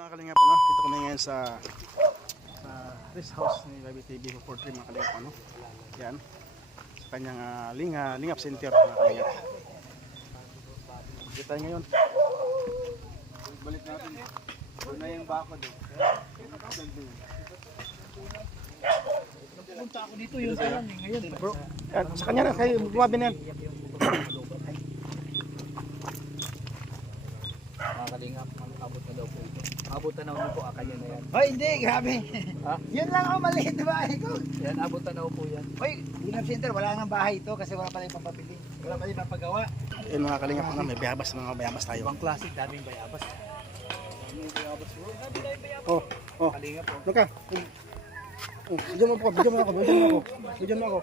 mga kalingap, ano? Dito kami ngayon sa rest house ni Baby TV 443 mga kalingap, ano? Yan. Sa kanyang lingap center mga kalingap. Dito tayo ngayon. Balik natin. Doon na yung bako doon. Punta ako dito yun sa lang ngayon. Bro, yan, sa kanya na kayo bumabi na yan. Mga kalingap, abot na daw po ito. Abot na daw po akanya na yan. Hoy, hindi, grabe. Ha? Yun lang ang maliit na bahay ko. Yan, abot na daw po yan. Hoy, Lingap Center, wala nga bahay ito kasi wala pala yung pampapili. Wala pala yung pampagawa. Yan mga kalingap, ano? May bayabas, mga bayabas tayo. Ibang klaseng daming bayabas. Oh, oh. Kalingap po. Ano ka? Bigyan mo ako, bigyan mo ako, bigyan mo ako. Bigyan mo ako.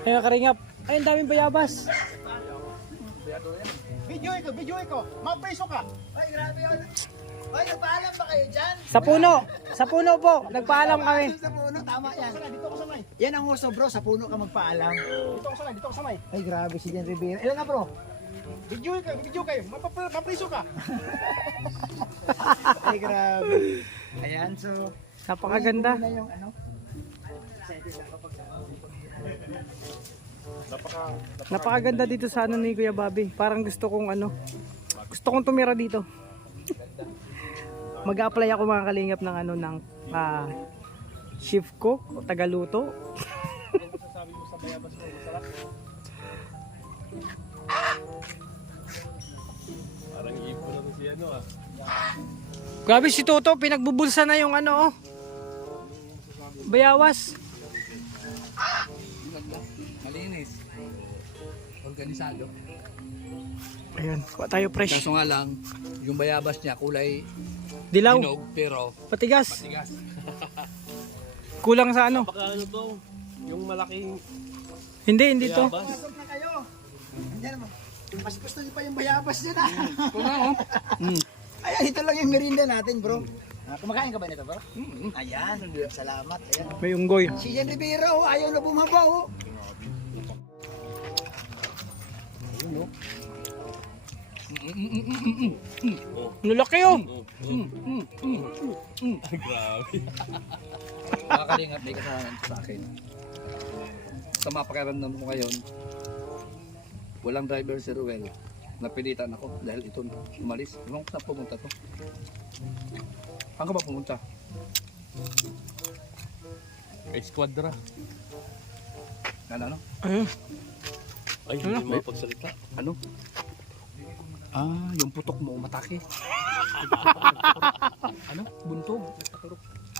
Ay, karingap. Ay, ang daming bayabas. Video ko. Mapreso ka. Hoy, grabe yun. Hoy, nagpaalam ba kayo dyan? Sa puno po. Nagpaalam kami. Sa puno, tama yan. Dito ako sanay. Yan ang uso bro, sa puno ka magpaalam. Dito ako sanay. Ay, grabe si Jen Rivera. Ilan na bro? Video kayo. Mapreso ka. Ay, grabe. Ayan, so... Napakaganda. Na yung ano? Napakaganda dito sa ano ni Kuya Bobby. Parang gusto kong tumira dito. Mag-a-apply ako mga kalingap ng shift cook o tagaluto. Parang ipo na to si ano ah. Grabe si Toto, pinagbubulsa na yung bayawas. Malinis. Organisado. Ayun, kuha tayo fresh. Kaso nga lang, yung bayabas niya kulay Dilaw, hinog pero patigas. tigas. Kulang sa ano. Baka ano to, yung malaking Hindi to. bayabas. Pasok na kayo. Andiyan naman. Mas gusto niyo pa yung bayabas dyan ah. Ayan, ito lang yung merienda natin bro. Kumakain ka ba nito bro? Ayan, salamat. Ayan. May unggoy. Si Jen Rivera oh, ayaw na bumaba oh. Nulaki yun. Grabe. Mga kalingap, may kasalanan sa akin. Sa mapakaramdam ko ngayon, walang driver si Ruel. Napilitan ako dahil ito umalis. Ewan ko saan pumunta to. Saan ka ba pumunta? Esquadra. Ano? Ayun. Ay, hindi mapagsalita. Ano? Ah, yung putok mo umatake. Ano? Buntog.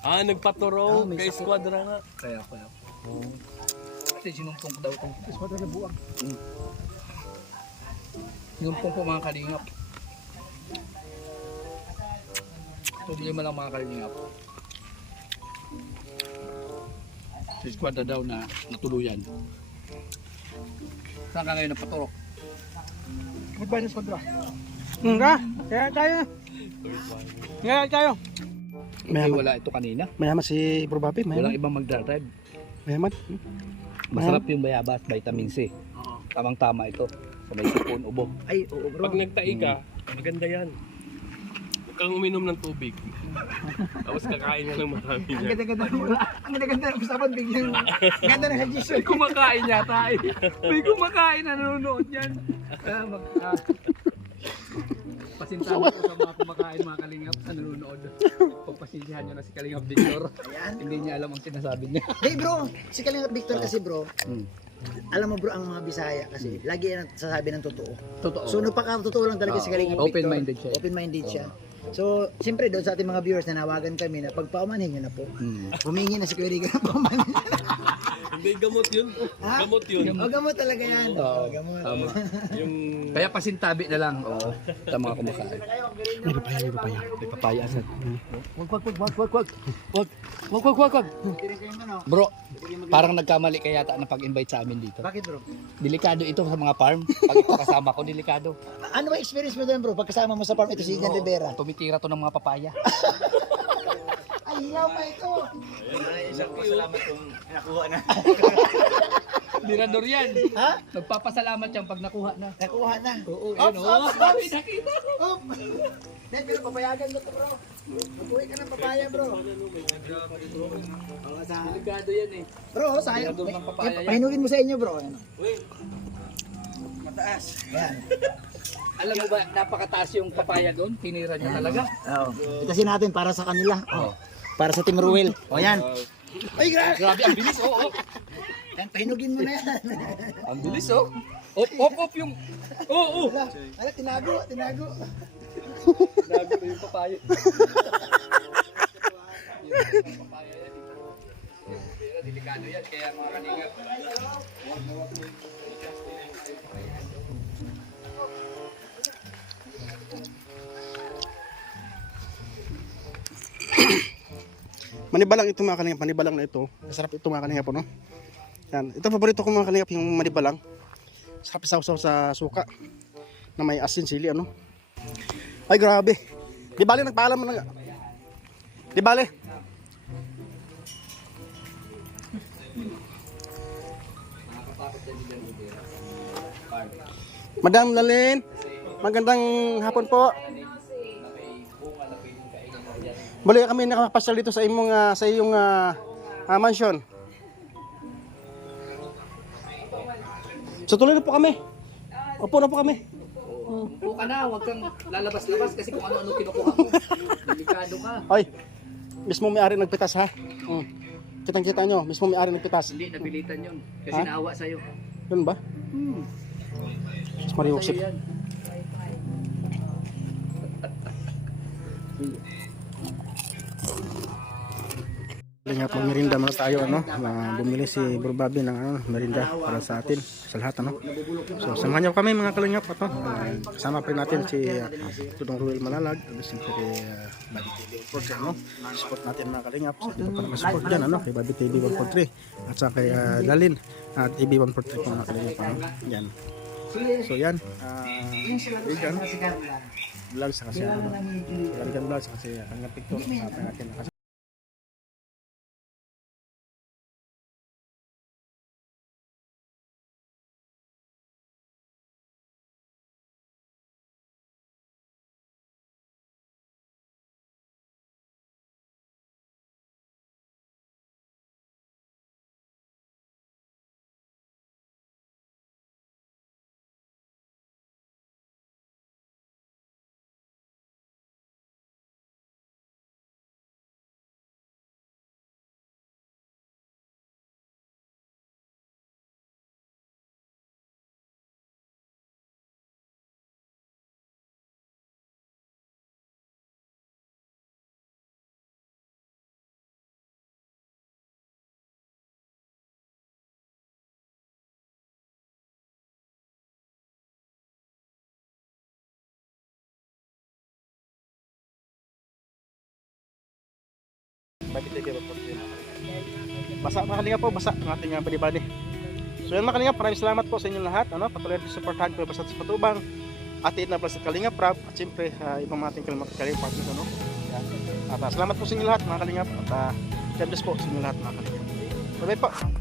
Ah, nagpaturo may kay sakit. Esquadra nga. Kaya. Kasi sinumpong ko daw itong Esquadra na buwang. sinumpong ko mga kalingap. Ito hindi man lang mga kalingap. Sa eskwadra daw na natuluyan. Saan ka ngayon napaturok? Goodbye na Esquadra. Nga, kaya tayo. Kaya tayo. Hindi wala ito kanina. Mayaman si Bro Bobby, Walang ibang magdadrive. Mayaman. Masarap yung bayabas, vitamin C. Tamang-tama ito. Sa may sipon, ubo. Ay, oo bro. Pag nagtai ka, maganda yan. Huwag kang uminom ng tubig. Tapos kakain ka ng marami Ang niya. ganda-ganda ng ang ganda-ganda ng usapan biglang. Ang ganda ng suggestion. May kumakain yata eh. May kumakain na nanonood yan. Pasintahan ko sa mga kumakain mga kalingap na nanonood. Pagpasisihan nyo na si Kalingap Victor. Hindi niya alam ang sinasabi niya. Hey bro, si Kalingap Victor kasi bro, alam mo bro ang mga Bisaya kasi lagi yan sasabi ng totoo. Totoo. So napaka-totoo lang talaga si Kalingap Victor. Open-minded siya. Open-minded siya. So, siyempre doon sa ating mga viewers na nawagan kami na pagpaumanhin nyo na po. Humingi na si Kuya Riga na paumanhin. Hindi, gamot yun. Ha? Gamot yun. O gamot talaga yan. Oo, Gamot. tama. Yung Kaya pasintabi na lang. Oo. Sa mga kumakain. May papaya. May papaya asan. Wag. Bro, parang nagkamali ka yata na pag-invite sa amin dito. Bakit bro? Delikado ito sa mga farm. Pag ito kasama ko, delikado. Ano ba experience mo doon bro? Pagkasama mo sa farm ito si Jan Rivera. Tumitira to ng mga papaya. Ay, hilaw pa ito. isang pasalamat kung Mirador yan. Ha? Nagpapasalamat yan pag nakuha na. Nakuha na. Oo, Ops, yun, ops, oh. ops. Nakita. Op! Dahil pero papayagan mo to, bro. Mag-uwi ka ng papaya, bro. Delikado yan eh. Bro, sayang. Mirador ng papaya yan. Pahinugin mo sa inyo, bro. Ano? Mataas. Yan. Alam mo ba, napakataas yung papaya doon? Tinira niya talaga. Oo. Itasin natin para sa kanila. Oh. Para sa Team Ruel. O yan. Ay, grabe. Grabe, ang bilis, oo. Yan, pahinugin mo na yan. Ang bilis, oh. Op yung... Oo, oo. Ala, tinago. Nago na yung papaya. Yung papaya yan. Pero delikado yan, kaya mga kalingap. Manibalang ito mga kalingap, manibalang na ito. Masarap ito mga kalingap, no? Yan. Ito paborito ko mga kalingap, yung manibalang. Sarap isaw-saw sa suka na may asin, sili, ano? Ay, grabe. Di bale, nagpaalam mo na nga. Di bale. Madam Lalin, magandang hapon po. Bali kami nakapasyal dito sa imong sa iyong mansion. So tuloy na po kami. Opo na po kami. Upo ka na, huwag kang lalabas-labas kasi kung ano-ano kinukuha mo. Delikado ka. Ay, mismo may-ari nagpitas ha. Kitang-kita nyo, mismo may-ari nagpitas. Hindi, napilitan yun. Kasi naawa sa'yo. Yun ba? Mas mariusip. Sa'yo yan. Kalingap, magmerinda muna tayo, ano? Bumili si Bro Bobby ng merinda para sa atin, sa lahat, ano? So, samahan niyo kami mga kalingap, ito. Kasama pa rin natin si Tudong Ruel Malalag, siyempre kay Bobby TV 143, ano? Support natin mga kalingap. So, dito pa naman support dyan, ano? Kay Bobby TV 143 at saka kay Lalin at TV 143 mga kalingap, ano? Yan. So, yan. Yan. Vlog sa kasi, ano? Galigan vlog sa kasi hanggang TikTok. Natin Bobby TV 143. Basa mga kalingap po, basa ang ating bali-bali. So yan mga kalingap, maraming salamat po sa inyong lahat, ano? Patuloy na supportahan ko basta sa Patubang, Ate Edna Plus at Kalingap Rap, at siyempre ibang mga ating kalingap partners, ano? Yan. At salamat po sa inyong lahat mga kalingap, at God bless po sa inyong lahat mga kalingap. Bye bye po.